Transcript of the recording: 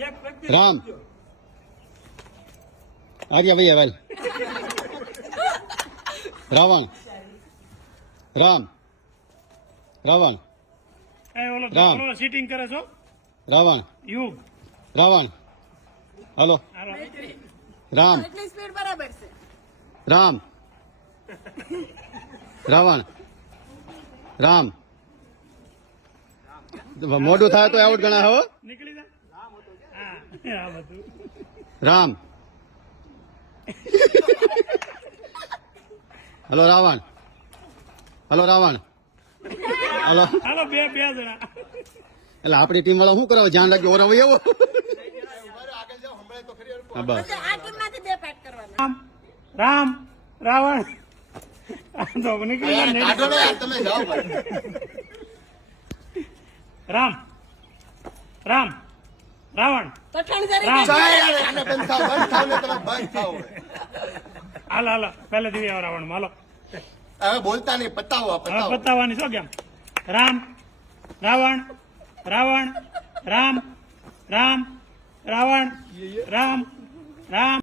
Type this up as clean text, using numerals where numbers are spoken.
राम आ गया भैया well Ravan Ram Ravan Ram seating करे छो रावण युग रावण हेलो राम એટલી સ્પીડ બરાબર છે राम रावण राम मोडू था तो आउट गणा हो निकली जा हाँ आ બધું Ram hello Ravan hello Ravan hello હાલો બે બે જણા એટલે આપણી ટીમ વાળા શું કરે ધ્યાન રાખજો ઓર એવો હા બસ એટલે આ ટીમમાંથી બે પેક કરવાના રામ રામ રાવણ તો નીકળી જા ને. તમે જાઓ રામ રામ રાવણ પઠાણ જરી રામ આને બંધ થાવ ને તમે બંધ થાવ હાલો હાલો પહેલે દિવ્ય રાવણ હાલો હવે બોલતા નહીં પતાવો હવે પતાવવાની શું કેમ રામ રાવણ રાવણ રામ રામ રાવણ રામ રામ